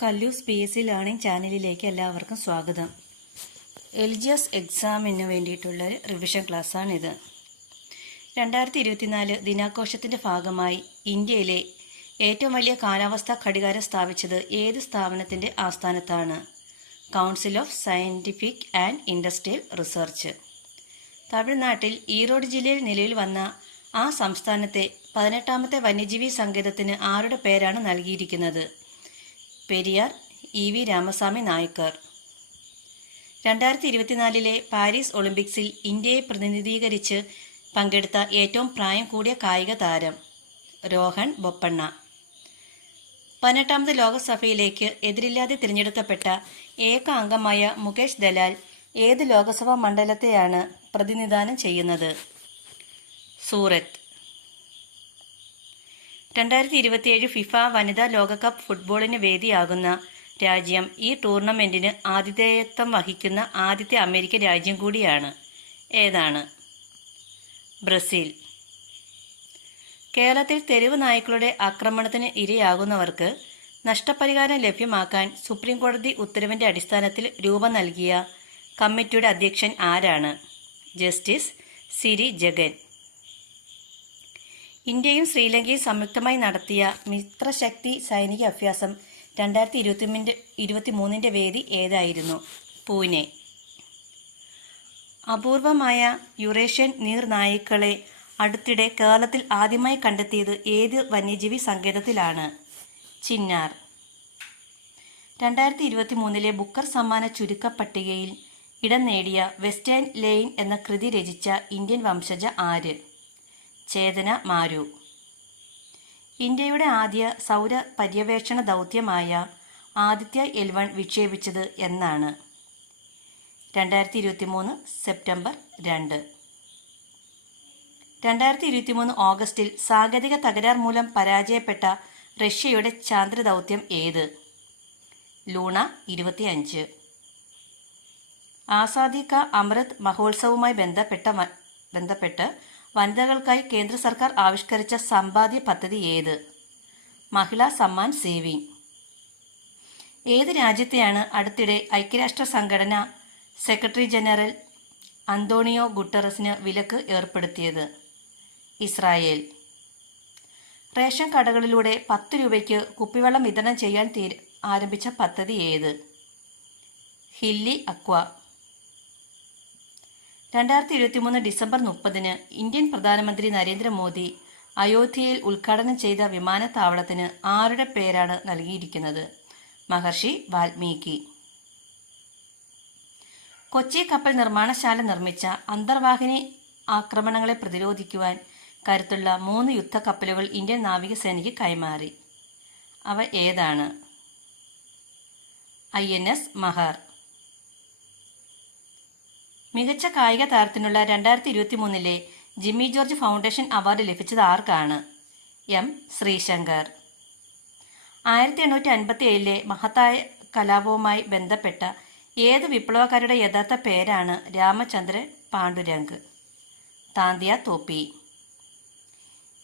കല്ലൂസ് PSC learning ചാനലിലേക്ക് എല്ലാവർക്കും സ്വാഗതം. LGS എക്സാമിന് വേണ്ടിയിട്ടുള്ള റിവിഷൻ ക്ലാസ്സാണിത്. 2024 ദിനാഘോഷത്തിൻ്റെ ഭാഗമായി ഇന്ത്യയിലെ ഏറ്റവും വലിയ കാലാവസ്ഥാ ഘടികാരം സ്ഥാപിച്ചത് ഏത് സ്ഥാപനത്തിൻ്റെ ആസ്ഥാനത്താണ്? Council of scientific and industrial research. തമിഴ്നാട്ടിൽ ഈറോഡ് ജില്ലയിൽ നിലവിൽ വന്ന ആ സംസ്ഥാനത്തെ 18ാമത്തെ വന്യജീവി സങ്കേതത്തിന് ആരുടെ പേരാണ് നൽകിയിരിക്കുന്നത്? പെരിയാർ EV രാമസ്വാമി നായ്ക്കർ. 2024 പാരീസ് ഒളിമ്പിക്സിൽ ഇന്ത്യയെ പ്രതിനിധീകരിച്ച് പങ്കെടുത്ത ഏറ്റവും പ്രായം കൂടിയ കായിക താരം രോഹൻ ബൊപ്പണ്ണ. 18ാമത് ലോകസഭയിലേക്ക് എതിരില്ലാതെ തിരഞ്ഞെടുക്കപ്പെട്ട ഏക അംഗമായ മുകേഷ് ദലാൽ ഏത് ലോകസഭാ മണ്ഡലത്തെയാണ് പ്രതിനിധാനം ചെയ്യുന്നത്? സൂറത്ത്. 2027 ഫിഫ വനിതാ ലോകകപ്പ് ഫുട്ബോളിന് വേദിയാകുന്ന രാജ്യം ഈ ടൂർണമെൻറ്റിന് ആതിഥേയത്വം വഹിക്കുന്ന ആദ്യത്തെ അമേരിക്കൻ രാജ്യം കൂടിയാണ്. ഏതാണ്? ബ്രസീൽ. കേരളത്തിൽ തെരുവ് നായ്ക്കളുടെ ആക്രമണത്തിന് ഇരയാകുന്നവർക്ക് നഷ്ടപരിഹാരം ലഭ്യമാക്കാൻ സുപ്രീംകോടതി ഉത്തരവിൻ്റെ അടിസ്ഥാനത്തിൽ രൂപം നൽകിയ കമ്മിറ്റിയുടെ അധ്യക്ഷൻ ആരാണ്? ജസ്റ്റിസ് സിരി ജഗൻ. ഇന്ത്യയും ശ്രീലങ്കയും സംയുക്തമായി നടത്തിയ മിത്രശക്തി സൈനിക അഭ്യാസം 2023 വേദി ഏതായിരുന്നു? പൂനെ. അപൂർവമായ യുറേഷ്യൻ നീർനായ്ക്കളെ അടുത്തിടെ കേരളത്തിൽ ആദ്യമായി കണ്ടെത്തിയത് ഏത് വന്യജീവി സങ്കേതത്തിലാണ്? ചിന്നാർ. 2023 ബുക്കർ സമ്മാന ചുരുക്കപ്പട്ടികയിൽ ഇടം നേടിയ വെസ്റ്റേൺ ലെയ്ൻ എന്ന കൃതി രചിച്ച ഇന്ത്യൻ വംശജ ആര്? ചേതന മാരു. ഇന്ത്യയുടെ ആദ്യ സൗര പര്യവേക്ഷണ ദൗത്യമായ ആദിത്യ L1 വിക്ഷേപിച്ചത് എന്നാണ്? 2023 സെപ്റ്റംബർ 2. 2023 ഓഗസ്റ്റിൽ സാങ്കേതിക തകരാർ മൂലം പരാജയപ്പെട്ട റഷ്യയുടെ ചാന്ദ്രദൗത്യം ഏത്? ലൂണ 25. ആസാദി കാ അമൃത് മഹോത്സവവുമായി ബന്ധപ്പെട്ട് വനിതകൾക്കായി കേന്ദ്ര സർക്കാർ ആവിഷ്കരിച്ച സമ്പാദ്യ പദ്ധതി ഏത്? മഹിളാ സമ്മാൻ സേവിങ്. ഏത് രാജ്യത്തെയാണ് അടുത്തിടെ ഐക്യരാഷ്ട്ര സംഘടന സെക്രട്ടറി ജനറൽ അന്തോണിയോ ഗുട്ടറസിന് വിലക്ക് ഏർപ്പെടുത്തിയത്? ഇസ്രായേൽ. റേഷൻ കടകളിലൂടെ 10 രൂപയ്ക്ക് കുപ്പിവെള്ളം വിതരണം ചെയ്യാൻ ആരംഭിച്ച പദ്ധതി ഏത്? Hilly aqua. 2023 ഡിസംബർ 30 ഇന്ത്യൻ പ്രധാനമന്ത്രി നരേന്ദ്രമോദി അയോധ്യയിൽ ഉദ്ഘാടനം ചെയ്ത വിമാനത്താവളത്തിന് ആരുടെ പേരാണ് നൽകിയിരിക്കുന്നത്? മഹർഷി വാൽമീകി. കൊച്ചി കപ്പൽ നിർമ്മാണശാല നിർമ്മിച്ച അന്തർവാഹിനി ആക്രമണങ്ങളെ പ്രതിരോധിക്കുവാൻ കരുത്തുള്ള 3 യുദ്ധക്കപ്പലുകൾ ഇന്ത്യൻ നാവികസേനയ്ക്ക് കൈമാറി. അവ ഏതാണ്? INS മഹർ. മികച്ച കായിക താരത്തിനുള്ള 2023 ജിമ്മി ജോർജ് ഫൗണ്ടേഷൻ അവാർഡ് ലഭിച്ചത് ആർക്കാണ്? M ശ്രീശങ്കർ. 1857 മഹത്തായ കലാപവുമായി ബന്ധപ്പെട്ട ഏത് വിപ്ലവക്കാരുടെ യഥാർത്ഥ പേരാണ് Ramachandran Pandurang? Tantia Tope.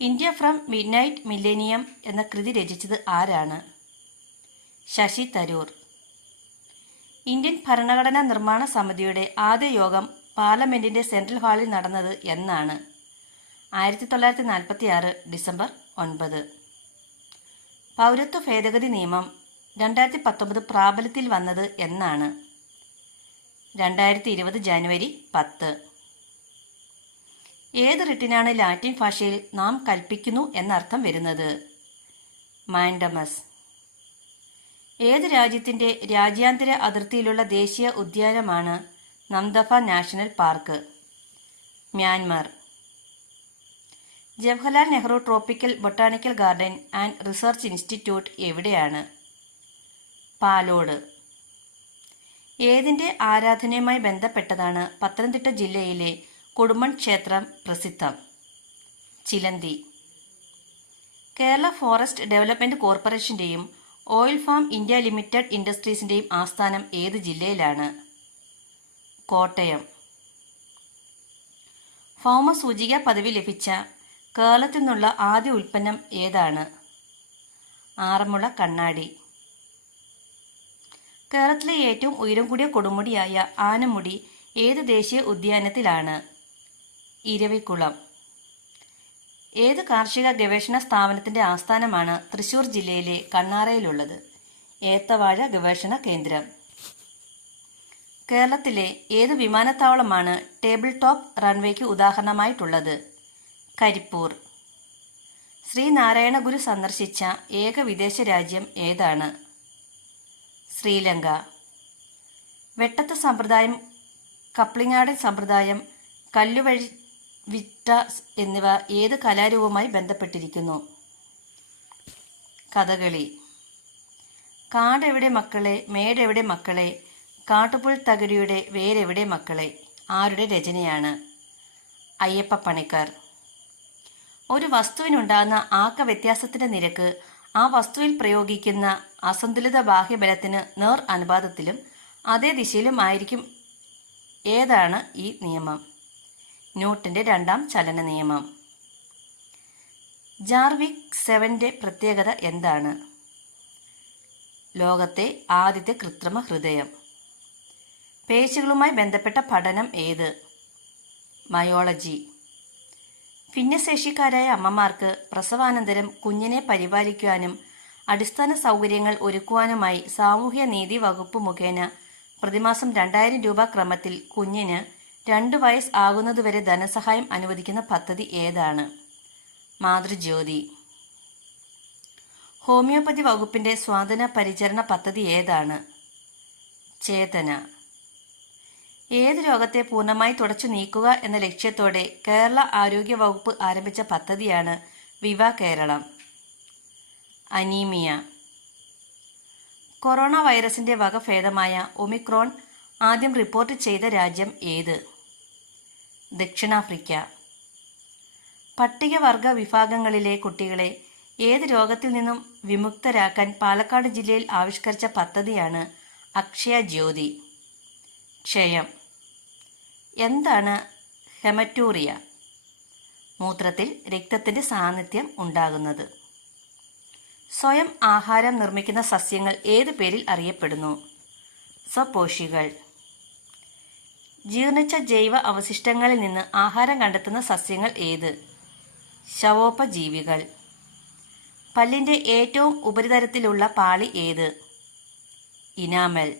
India from midnight millennium എന്ന കൃതി രചിച്ചത് ആരാണ്? ശശി തരൂർ. ഇന്ത്യൻ ഭരണഘടനാ നിർമ്മാണ സമിതിയുടെ ആദ്യ യോഗം പാർലമെന്റിന്റെ സെൻട്രൽ ഹാളിൽ നടന്നത് എന്നാണ്? 1946 ഡിസംബർ 9. പൗരത്വ ഭേദഗതി നിയമം 2019 പ്രാബല്യത്തിൽ വന്നത് എന്നാണ്? 2020 ജനുവരി 10. ഏത് റിട്ടിനാണ് ലാറ്റിൻ ഭാഷയിൽ നാം കൽപ്പിക്കുന്നു എന്നർത്ഥം വരുന്നത്? മാൻഡമസ്. ഏത് രാജ്യത്തിൻ്റെ രാജ്യാന്തര അതിർത്തിയിലുള്ള ദേശീയ ഉദ്യാനമാണ് Namdapha national park? Myanmar. Jawaharlal Nehru tropical botanical garden and research institute എവിടെയാണ്? പാലോട്. ഏതിൻ്റെ ആരാധനയുമായി ബന്ധപ്പെട്ടതാണ് പത്തനംതിട്ട ജില്ലയിലെ കൊടുമൺ ക്ഷേത്രം പ്രസിദ്ധം? ചിലന്തി. കേരള ഫോറസ്റ്റ് ഡെവലപ്മെൻറ്റ് കോർപ്പറേഷൻ്റെയും ഓയിൽ ഫാം ഇന്ത്യ ലിമിറ്റഡ് ഇൻഡസ്ട്രീസിൻ്റെയും ആസ്ഥാനം ഏത് ജില്ലയിലാണ്? കോട്ടയം. ഭൗമസൂചിക പദവി ലഭിച്ച കേരളത്തിൽ നിന്നുള്ള ആദ്യ ഉൽപ്പന്നം ഏതാണ്? ആറന്മുള കണ്ണാടി. കേരളത്തിലെ ഏറ്റവും ഉയരം കൂടിയ കൊടുമുടിയായ ആനമുടി ഏത് ദേശീയ ഉദ്യാനത്തിലാണ്? ഇരവികുളം. ഏത് കാർഷിക ഗവേഷണ സ്ഥാപനത്തിന്റെ ആസ്ഥാനമാണ് തൃശൂർ ജില്ലയിലെ കണ്ണാറയിലുള്ളത്? ഏത്തവാഴ ഗവേഷണ കേന്ദ്രം. കേരളത്തിലെ ഏത് വിമാനത്താവളമാണ് ടേബിൾ ടോപ്പ് റൺവേക്ക് ഉദാഹരണമായിട്ടുള്ളത്? കരിപ്പൂർ. ശ്രീനാരായണ ഗുരു സന്ദർശിച്ച ഏക വിദേശ രാജ്യം ഏതാണ്? ശ്രീലങ്ക. വെട്ടത്ത് സമ്പ്രദായം, കപ്ലിങ്ങാടൻ സമ്പ്രദായം, കല്ലുവഴി വിറ്റ എന്നിവ ഏത് കലാരൂപവുമായി ബന്ധപ്പെട്ടിരിക്കുന്നു? കഥകളി. കാടെവിടെ മക്കളെ, മേടെവിടെ മക്കളെ, കാട്ടുപുൽ തകഴിയുടെ വേരെവിടെ മക്കളെ ആരുടെ രചനയാണ്? അയ്യപ്പ പണിക്കർ. ഒരു വസ്തുവിനുണ്ടാകുന്ന ആക്ക വ്യത്യാസത്തിന്റെ നിരക്ക് ആ വസ്തുവിൽ പ്രയോഗിക്കുന്ന അസന്തുലിത ബാഹ്യബലത്തിന് നേർ അനുപാതത്തിലും അതേ ദിശയിലും ആയിരിക്കും. ഏതാണ് ഈ നിയമം? ന്യൂട്ടന്റെ രണ്ടാം ചലന നിയമം. ജാർവിക് 7ന്റെ പ്രത്യേകത എന്താണ്? ലോകത്തെ ആദ്യത്തെ കൃത്രിമ ഹൃദയം. പേശികളുമായി ബന്ധപ്പെട്ട പഠനം ഏത്? മയോളജി. ഭിന്നശേഷിക്കാരായ അമ്മമാർക്ക് പ്രസവാനന്തരം കുഞ്ഞിനെ പരിപാലിക്കുവാനും അടിസ്ഥാന സൗകര്യങ്ങൾ ഒരുക്കുവാനുമായി സാമൂഹ്യ നീതി വകുപ്പ് മുഖേന പ്രതിമാസം 2000 രൂപ ക്രമത്തിൽ കുഞ്ഞിന് 2 വയസ്സ് ആകുന്നതുവരെ ധനസഹായം അനുവദിക്കുന്ന പദ്ധതി ഏതാണ്? മാതൃജ്യോതി. ഹോമിയോപ്പതി വകുപ്പിന്റെ സ്വാതന പരിചരണ പദ്ധതി ഏതാണ്? ചേതന. ഏത് രോഗത്തെ പൂർണ്ണമായി തുടച്ചു നീക്കുക എന്ന ലക്ഷ്യത്തോടെ കേരള ആരോഗ്യ വകുപ്പ് ആരംഭിച്ച പദ്ധതിയാണ് വിവ കേരളം? അനീമിയ. കൊറോണ വൈറസിന്റെ വകഭേദമായ ഒമിക്രോൺ ആദ്യം റിപ്പോർട്ട് ചെയ്ത രാജ്യം ഏത്? ദക്ഷിണാഫ്രിക്ക. പട്ടികവർഗ വിഭാഗങ്ങളിലെ കുട്ടികളെ ഏത് രോഗത്തിൽ നിന്നും വിമുക്തരാക്കാൻ പാലക്കാട് ജില്ലയിൽ ആവിഷ്കരിച്ച പദ്ധതിയാണ് അക്ഷയ ജ്യോതി? ക്ഷയം. എന്താണ് ഹെമറ്റൂറിയ? മൂത്രത്തിൽ രക്തത്തിന്റെ സാന്നിധ്യം ഉണ്ടാകുന്നത്. സ്വയം ആഹാരം നിർമ്മിക്കുന്ന സസ്യങ്ങൾ ഏത് പേരിൽ അറിയപ്പെടുന്നു? സ്വപോഷികൾ. ജീർണിച്ച ജൈവ അവശിഷ്ടങ്ങളിൽ നിന്ന് ആഹാരം കണ്ടെത്തുന്ന സസ്യങ്ങൾ ഏത്? ശവോപജീവികൾ. പല്ലിന്റെ ഏറ്റവും ഉപരിതലത്തിലുള്ള പാളി ഏത്? ഇനാമൽ.